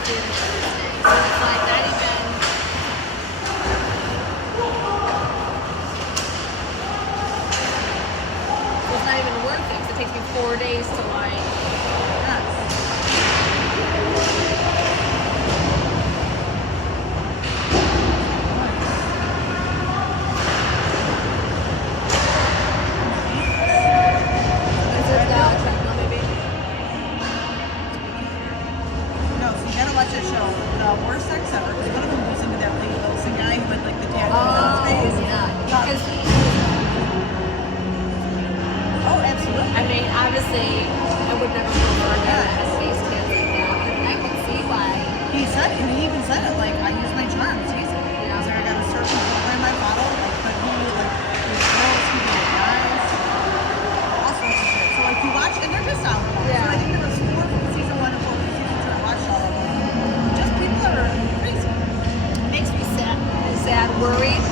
Tuesday to Thursday. So it's like not even. It's not even worth it because it takes me 4 days to like. Nuts. Watch that show, The Worst Sex Ever, because one of them goes into that Lady Wilson guy who had like the tattoos on his face. Yeah. Oh, absolutely. I mean, obviously, I would never go for a guy that has face tats like that, but I can see why. He even said it, like, I use my charms, easy. Yeah. He's like, I got a certain color in my bottle, like, but he, like, there's girls, he did guys, all sorts of shit. So, like, you watch, and they're just out. Yeah. So I think there was 4 from season 1 and 4 from season 2. I watched all of them. People are crazy. It makes me sad, worried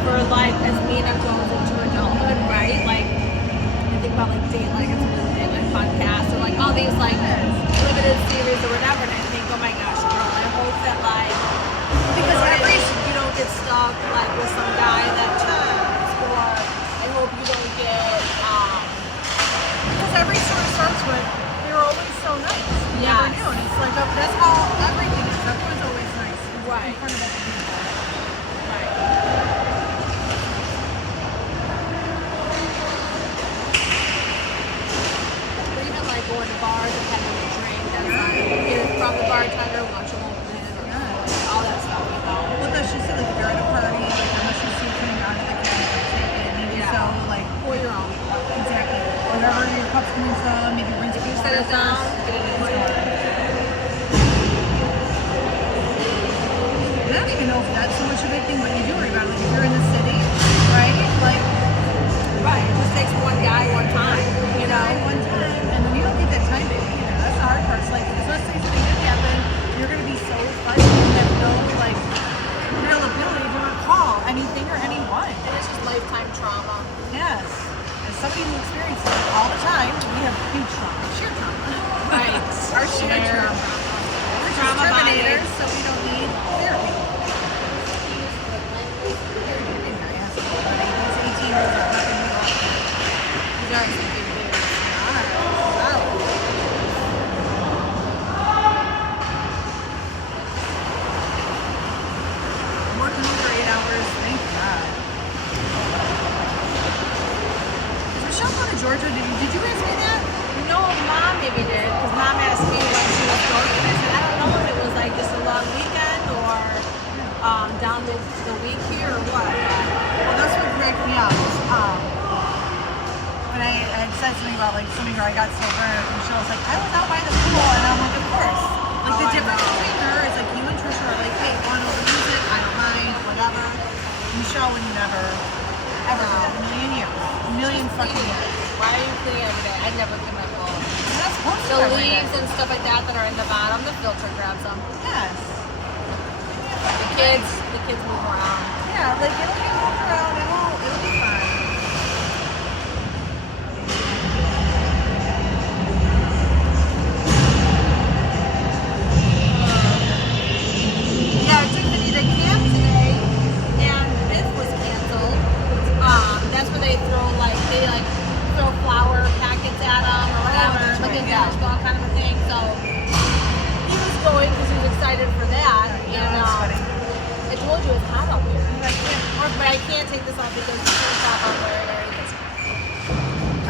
for life as Mina goes into adulthood, right? Like, I think about like Daylight, it's a Daylight podcast, or like all these like limited series or whatever, and I think, oh my gosh, girl, I hope that like, because you don't get stuck like with some guy that cheats, or I hope you don't get, because every story starts with, they were always so nice. You never knew, and it's like, that's how everything is. Everyone's always nice. Right. In front of other people. Right. Or even like going to bars and having a drink that's like either from the bartender, watch them open it, or all that stuff, you know. Well, that's just like if you're at a party, like unless you see coming out of the can, like take it, maybe so like pour your own. Exactly. Whatever your cup's coming from, maybe rinse it. You set it down, get it in the store. I don't even know if that's so much of a big thing, but you do worry about it. Like if you're in the city, right? Like, right, it just takes one guy, one time, you know? One time, and then you don't get that time back either. That's the hard part. It's like, because let's say something did happen, you're going to be so fussy, you have no, like, real ability to recall anything or anyone. And it's just lifetime trauma. Yes. As somebody who experiences it all the time, we have huge trauma. Sheer trauma. Right. Our sheer trauma. We're just terminators, so we don't need therapy. Working over 8 hours, thank God. Is Michelle going to Georgia? Did you ask me that? No, Mom maybe did, because Mom asked me when she was going, and I said, I don't know if it was like just a long weekend or down the week here or what. Well, that's what cracked me up. When I had said something about like swimming or I got sober, Michelle was like, I was out by the pool, and I'm like, of course. Like the difference between her is like you and Trisha are like, hey, want to overuse it? I don't mind, whatever. Michelle would never, ever do that in a million years. A million fucking years. Why are you cleaning every day? I never clean my pool. You're not supposed to. The leaves and stuff like that are in the bottom, the filter grabs them. Yes. The kids move around. Yeah, like it'll be moved around, it'll be fine. Yeah, I took Vinny to camp today, and Biff was canceled. That's where they throw flour packets at him or whatever, like a dodgeball kind of a thing. So he was going because he was excited for that. I told you it's hot out here. But I can't take this off because it's so hot out there.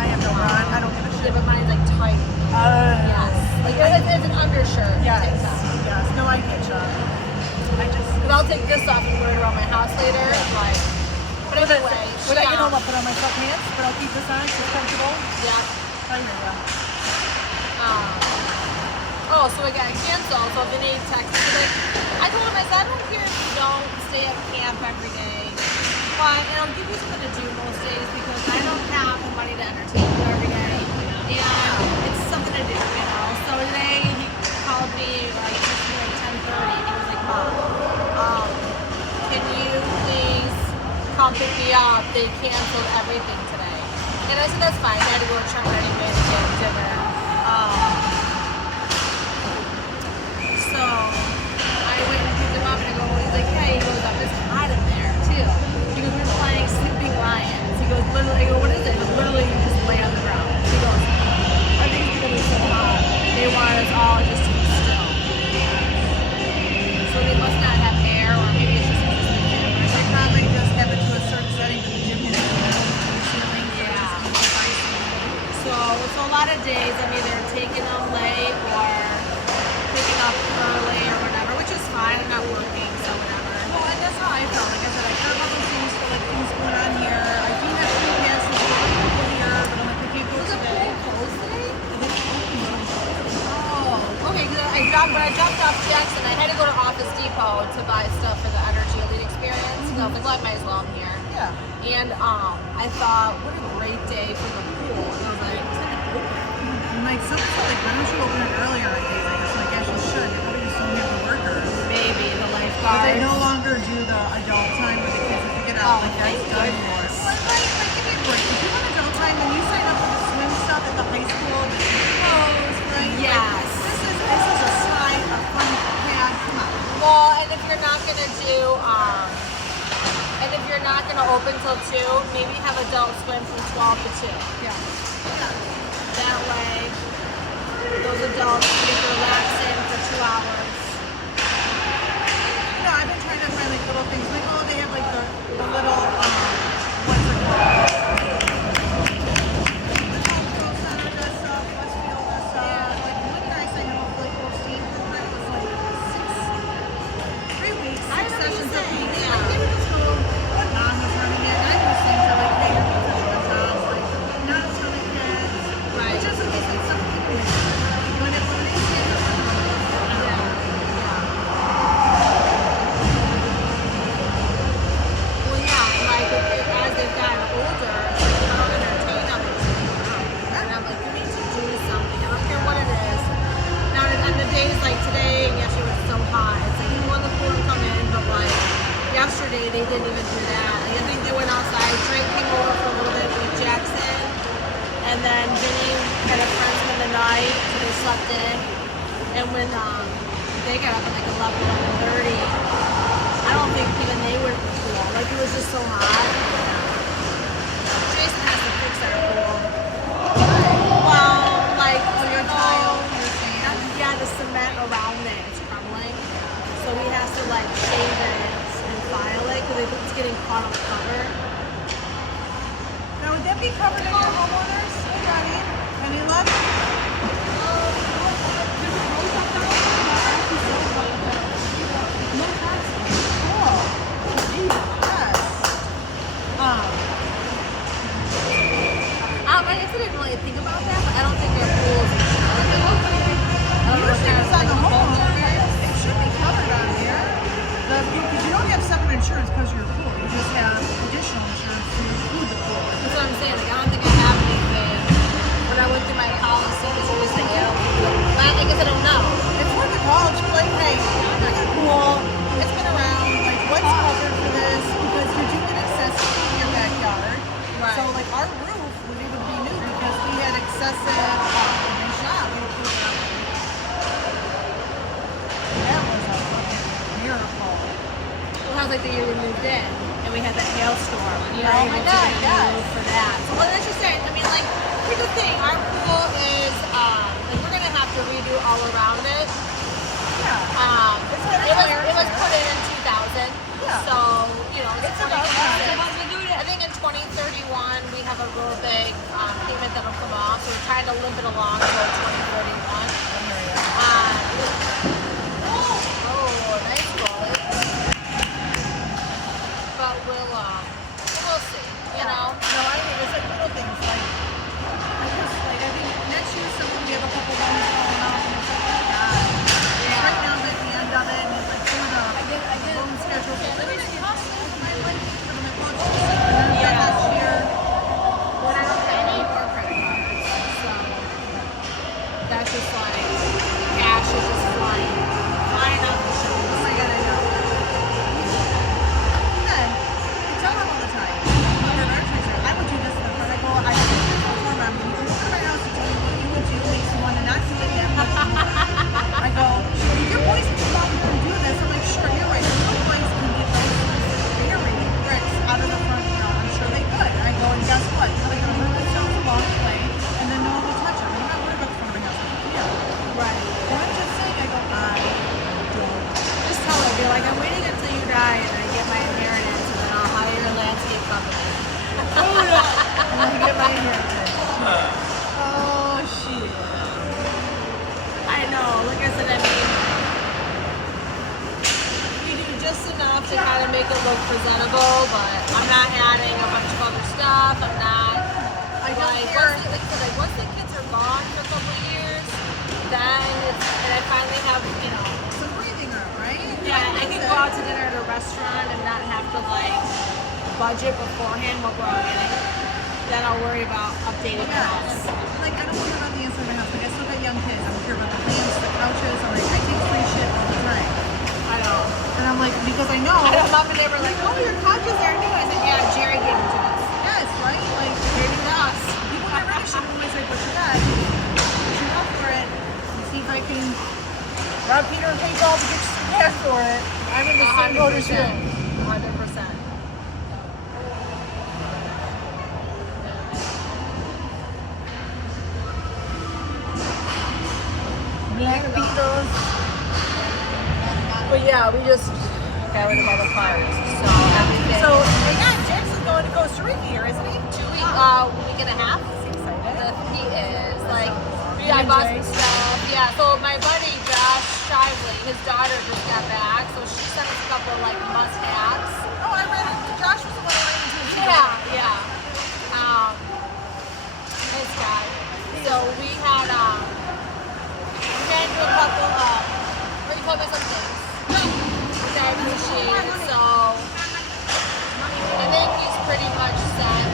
I have no run. I don't give a shit. Yeah, but mine's like tight. Yes. Like it's an undershirt. Yes. Yes. No, I get you. But I'll take this off and wear it around my house later. Like, but anyway. When I get home, I'll put on my sweatpants, but I'll keep this on so it's comfortable. Yeah. I hear ya. So I got canceled. So Vinny texted me like, I told him, I said, I don't care if you don't stay at camp every day, but I'll give you something to do most days because I don't have the money to entertain you every day, and it's something to do, you know. So today he called me like 10:30, and he was like, Mom, can you please come pick me up? They canceled everything today, and I said that's fine. I had to go to Trenton anyway to get dinner. So a lot of days I'm either taking them late or picking up early or whatever, which is fine. I'm not working, so whatever. Well, and that's how I felt. Like I said, I care about those things for like things going on here. I do have free passes for other people here, but I'm like, I can't go Was the today. pool closed today? Oh. Okay, because when I dropped off Jaxon, I had to go to Office Depot to buy stuff for the Energy Elite experience. So I was like, well, I might as well, I'm here. Yeah. And I thought, what a great day for the pool. And I was like, is that open? And like someone said, like, why don't you open it earlier? I guess like, yes, you should. They probably just don't have the workers. Maybe the But lifeguards. they no longer do the adult time where the kids have to get out. Like that's done for. Like, give me a break. If you want adult time, when you sign up for the swim stuff at the high school, the clothes, right? Yes. Like, this is a slide, a fun pad. Come on. Well, and if you're not gonna do, and if you're not gonna open till 2, maybe have adult swim from 12 to 2. Yeah. That way, those adults can get to relax in for 2 hours. You know, I've been trying to find like little things. Like, oh, they have like the little, what's it called? The Pro Center does stuff, Westfield does stuff. Like, one year I signed up for like little steam program. It was like 3 weeks, 6 sessions a week. Yeah. Like, they would just go, what mom was running it. And I do things that like, hey, you're such a good job. Like, not a ton of kids. Right. Just in case like some people when they see it, they're Well, yeah, like as they've gotten older, like how entertained I'm and I'm like, you need to do something. I don't care what it is. Now, on the days like today, and yesterday was so hot, it's like you go in the pool and come in, but like yesterday they didn't even do that. Like, I think they went outside. Drake came over for a little bit with Jaxon, and then Vinny had a friend spend the night, so they slept in. And when they got up at like 11:30, I don't think even they were in the pool. Like it was just so hot. Jason has to fix our pool. Well, like your tile, your sand. yeah, the cement around it is crumbling, so he has to like shave it and file it because it's getting caught on the cover. Now, would that be covered in your homeowners? Johnny? Any luck? Cool. Yes. I guess I didn't really think about that, but I don't think their pool is insured. Usually it's on the homeowner. It should be covered on here. Because you don't have separate insurance because of your pool. You just have additional insurance to include the pool. That's what I'm saying. Like, I don't think I have anything. When I went through my policy, it's always like, but I guess I don't know. It's worth a call. Just be like, hey, I got a pool. It's been around. Like, what's covered for this? Because you're doing accessory in your backyard. Right. So, like, our roof was able to be new because we had excessive shop. We had to put it up. That was a fucking miracle. Well, that was like the year we moved in, and we had that hailstorm. You Oh my God, yes. For that. So, well, that's just saying. I mean, like, here's the thing. Our pool is, like, we're gonna have to redo all around it. Yeah. It was put in 2000. Yeah. So, you know, it's about 2026. time. I think in 2031 we have a real big payment that'll come off. So we're trying to limp it along until 2031. Oh, nice boy. But we'll see. You know. No, I mean, it's like little things. Like, I think next year someone we have a couple ones falling off, and it's like, oh my God. Yeah. Right now I'm at the end of it, and it's like, I get loan schedule. Let me see. My life is for the Yeah. last year. When I don't have any more credit cards, so that's just like cash is just flying off the shelves. Oh my God, I know. And then, I tell them all the time, when they're nurseries, I would do this in the front. I go, I do this before, but I'm going to go to my house and tell you what you would do, makes you want to not do it that much more. I go, your boys can come out here and do this. I'm like, sure, you're right. Your boys can get those buried bricks out of the front, you know, I'm sure they could. I go, and guess what? They're going to hurt themselves along the way, and then no one will touch them. I'm not worried about the front of my house. Yeah. Right. make it look presentable, but I'm not adding a bunch of other stuff. I'm not. I don't Like, care. once the kids are gone for a couple of years, then and I finally have, Some breathing room, right? yeah, I can go out to dinner at a restaurant and not have to like budget beforehand what we're all getting. Then I'll worry about updating the house. Like, I don't care about the inside of the house. Like, I still got young kids. I don't care about the plants, the couches. I'm like, I take free shit all the time. I know. And I'm like, because I know. I know, mom and they were like, oh, your couches are new. I said, yeah, Jerry gave them to us. Yes, right? Like, Maybe to us. people get rid of shit. I'm always like, what you got? What you up for it? And see if I can rob Peter and pay Paul to get you some cash for it. I'm in the same boat as you. 100%. Black Beatles. But yeah, we just got rid of all the cars. So everything. So, yeah, Jaxon's going to Costa Rica here, isn't he? Week and a half. He is like, I bought some stuff. Yeah. So my buddy Josh Shively, his daughter just got back, so she sent us a couple like must-haves. Oh, I ran into Josh was the one I ran into. Yeah. Nice guy. So we had do a couple or you told me some things. Which I appreciate. So I think he's pretty much set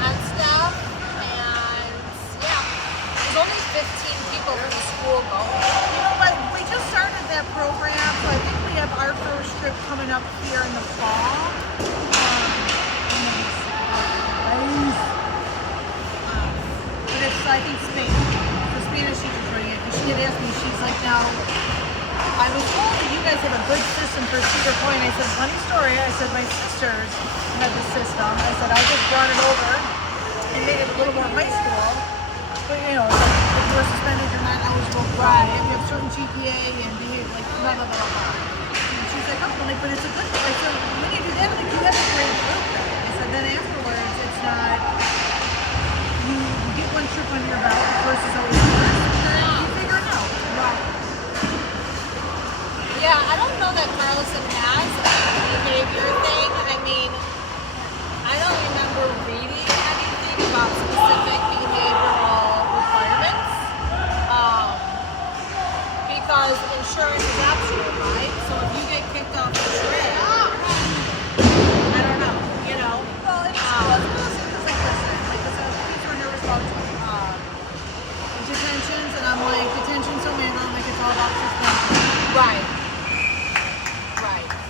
on stuff. And yeah. There's only 15 people in the school going. You know what? We just started that program, so I think we have our first trip coming up here in the fall. But it's, I think, Spain. The Spanish teacher's running it. And she had asked me, she's like, now, I was told that you guys have a good system for Cedar Point. I said, funny story. I said, my sisters had the system. I said, I just brought it over and made it a little more high school. But, it's like, if you're suspended, you're not eligible for it. If you have certain GPA and behave, like, blah, blah, blah, blah. And she's like, oh, well, like, but it's a good thing. I said, when you do that, like, you have a great program. I said, then afterwards, it's not, you get one trip under your belt versus always the rest. You figure it out. Right. Yeah, I don't know that Carlson has a behavior thing. I mean, I don't remember reading anything about specific behavioral requirements. Because insurance is absolute, right? So if you get kicked off the trip, I don't know, Well, it's one of those things like, listen, like, these were nervous about detentions, and I'm like, detention's so man, I'm like, it's all about suspension. Right.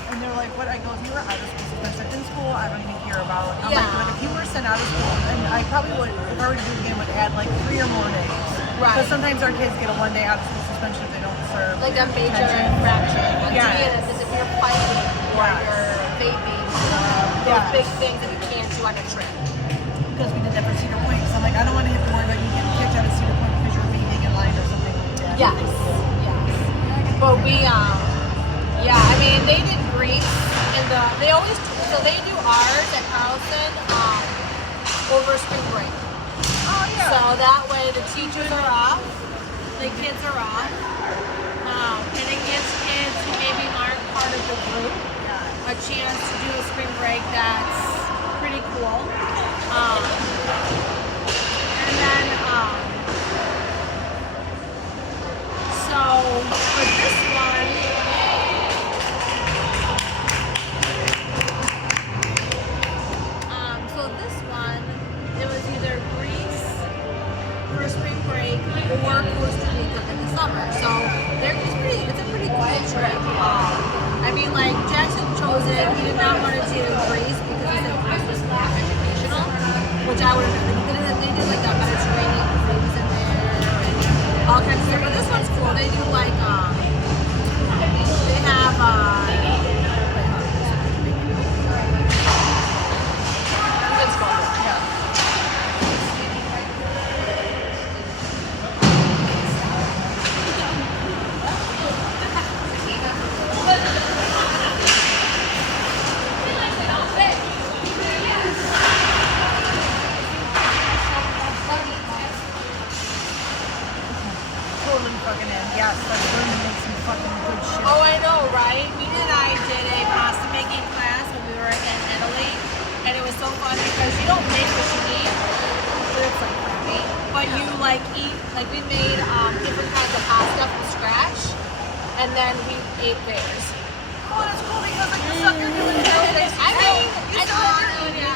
And they're like, what? I go, if you were out of school suspension in school, I don't even care about. I'm Yeah. like, but if you were sent out of school, and I probably would, if I were to do it again, would add like 3 or more days. Right. Because sometimes our kids get a 1 day out of school suspension if they don't serve. Like a major detention. infraction. Well, Yeah. is if you're fighting or Yes. you're vaping or those Yes. big things that you can't do on a trip. Because we did that for Cedar Point. So I'm like, I don't want to have to worry about you getting kicked out of Cedar Point because you're being in line or something like that. Yes. But we, I mean, they did Greece, and they do ours at Carlson over spring break. Oh, yeah. So that way the teachers are off, the kids are off, and it gives kids who maybe aren't part of the group a chance to do a spring break that's pretty cool. And then, so for this one, it was either Greece for spring break or Costa Rica in the summer. So it's a pretty cool trip. I mean, like, Jaxon chose it. He did not want to do Greece because he said Greece was more educational, which I would have done. They did like a Mediterranean cruise in there and all kinds of stuff. But this one's cool. They do like, they have, it's cool. Yes, let's learn to make some fucking good shit. Oh, I know, right? Mina and I did a pasta making class when we and it was so fun because you don't make what you eat, but it's like crappy. But you like eat, like we made different kinds of pasta from scratch, and then we ate theirs. Oh, that's cool because like the stuff you're doing now, I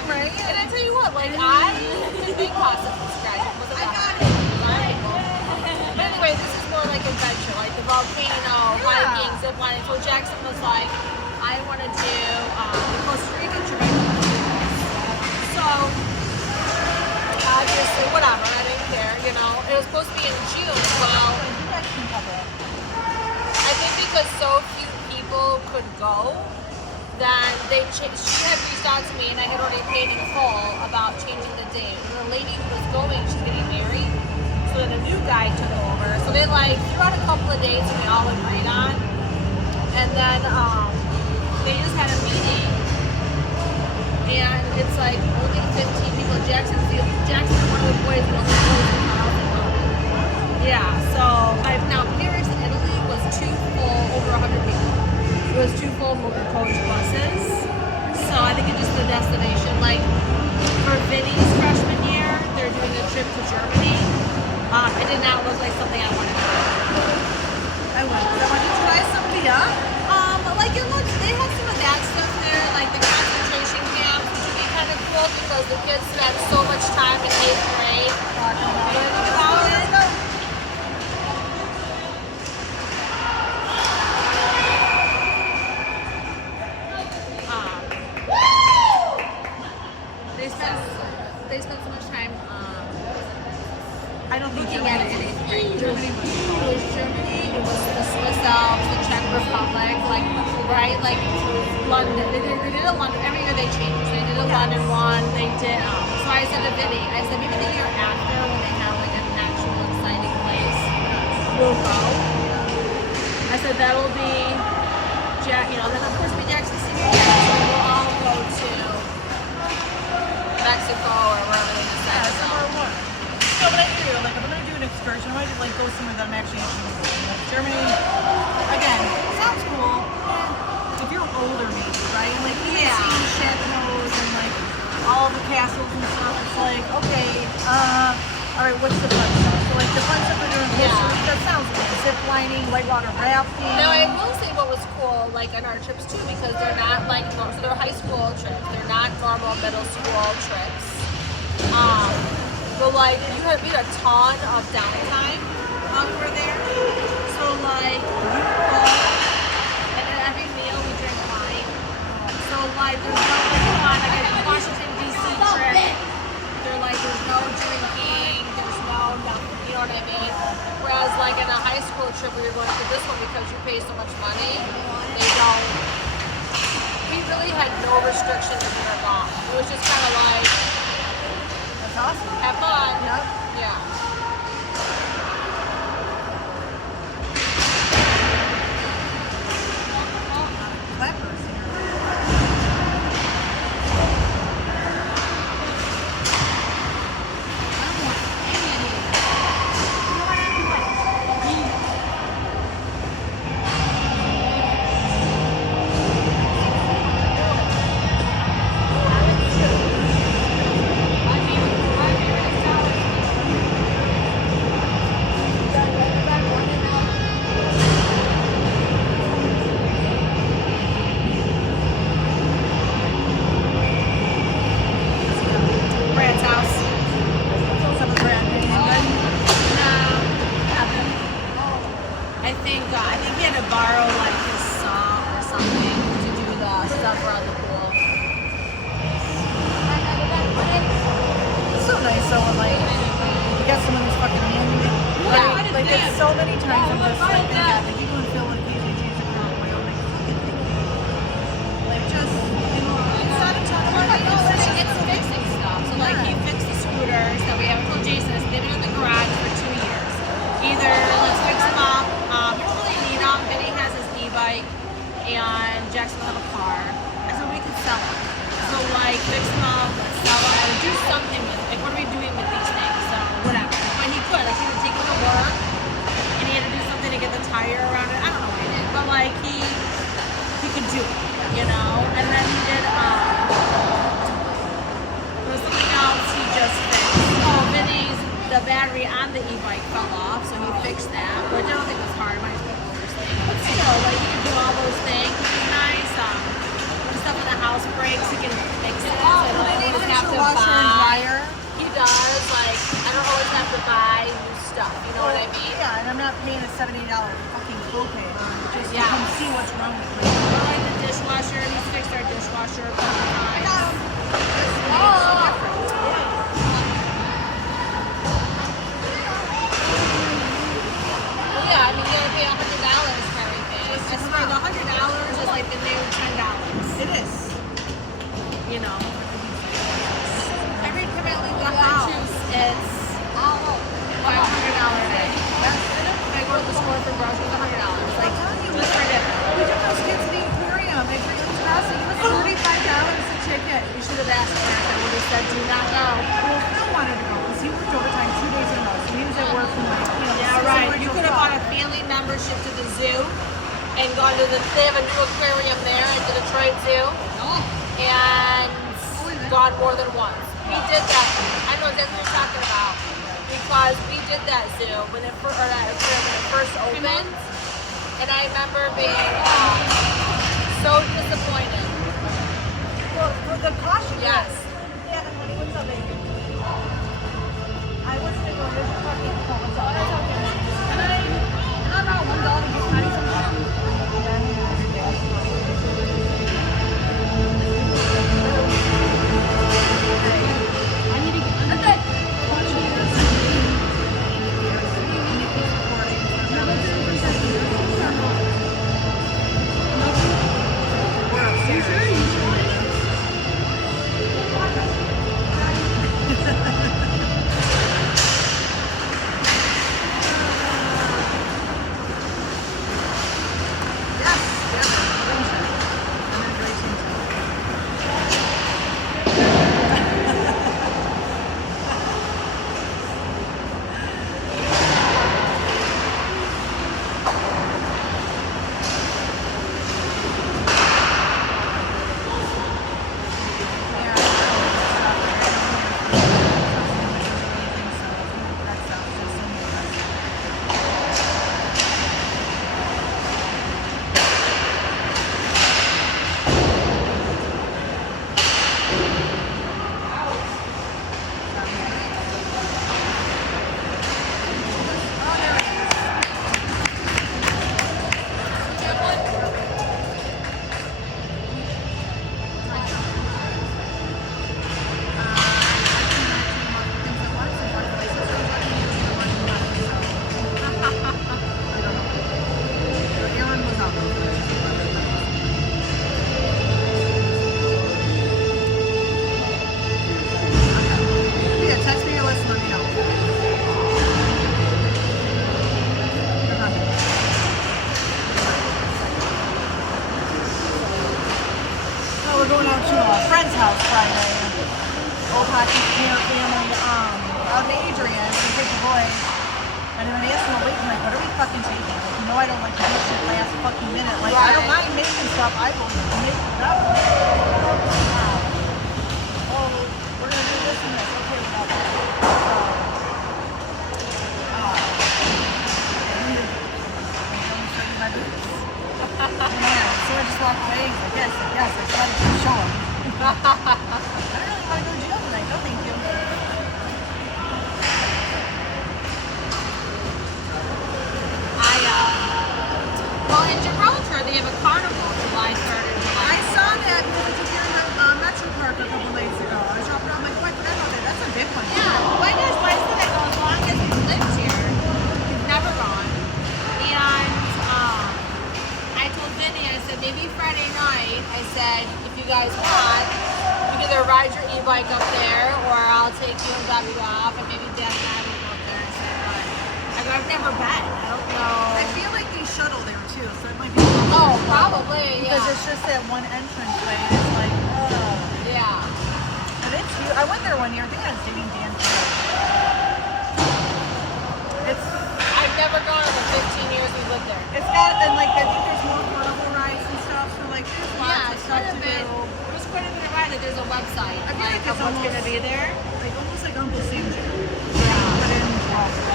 right? And I tell you what, like I did make pasta from scratch. It wasn't that hard. But anyway, this is more like adventure, like the volcano, hiking, zip lining. So Jaxon was like, I want to do the Costa Rica trip. So obviously, whatever, I didn't care, you know. It was supposed to be in June. Well, I think because so few people could go, then she had reached out to me, and I had already paid in full about changing the date. And the lady who was going, she's getting married. So then a new guy took over. So they like threw out a couple of dates we all agreed on. And then they just had a meeting. And it's like only 15 people. Jaxon's one of the boys who only goes in Carlton. Yeah, so now Paris in Italy was too full, over 100 people. It was too full for coach buses. So I think it's just the destination. Like for Vinny's freshman year, they're doing a trip to Germany. It did not look like something I wanted to do. I went. I wanted to try some beer. Like it looks, they had some of that stuff there, like the concentration camp, which would be kind of cool because the kids spend so much time in 8th grade learning about it. They spent so much time I don't think looking at it in 8th grade. Germany, it was the Swiss Alps, the Czech Republic, like right, like London. They did a London every year. They change. They did a London one. They did. So I said to Vinny, I said maybe the year after when they have like an actual exciting place, we'll go. I said that'll be Jack. You know, then of course we Jackson senior year, so we'll all go to Mexico or wherever they decide to go. No, but I do. Like, if I'm gonna do an excursion, I might like go somewhere that I'm actually interested in. Like Germany, again, sounds cool. If you're older, maybe, right? Like, even seeing chateaus and like all the castles and stuff, it's like, okay, all right, what's the fun stuff? So like the fun stuff we're doing history, that sounds good. Zip lining, whitewater rafting. Now I will say what was cool, like on our trips too, because they're not like so they're high school trips. They're not normal middle school trips. But like we had a ton of downtime while we were there. So like you cook, and then every meal we drink wine. So like there's no like a Washington DC trip. They're like there's no drinking, there's no nothing. You know what I mean? Whereas like in a high school trip where you're going to this one because you pay so much money, they don't. We really had no restrictions when we were gone. It was just kind of like. Awesome. Have fun. Yep. Yeah. Clappers here. I don't want any of these. I'm not paying a $70 fucking copay just to Yeah. come see what's wrong with my Or like the dishwasher, he's fixed our dishwasher a couple times. Well, yeah, I mean, you gotta pay $100 for everything. I swear, the $100 is like the new $10. It is. You know. Every time I leave the house, it's $500 a day. If I go to the store for groceries, $100. Like, just for dinner. We took those kids to the aquarium. It was costing us $35 a ticket. You should have asked her. I would have said, do not go. Well, Phil wanted to go because he worked overtime 2 days in a row. So he was at work from like, Yeah, right. You could have bought a family membership to the zoo and gone to they have a new aquarium there at the Detroit Zoo. And gone more than once. We did that. I know exactly what you're talking about. Because we did that zoo when it first, or that aquarium when it first opened. And I remember being so disappointed. Well, for the caution. Yes. Yeah, honey, what's up, baby? I was going to go, there's your fucking phone. What's up? That's okay. I don't know, $1 to get Patty some water. I need to get okay.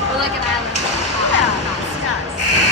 Or like an island. Yeah. Yes.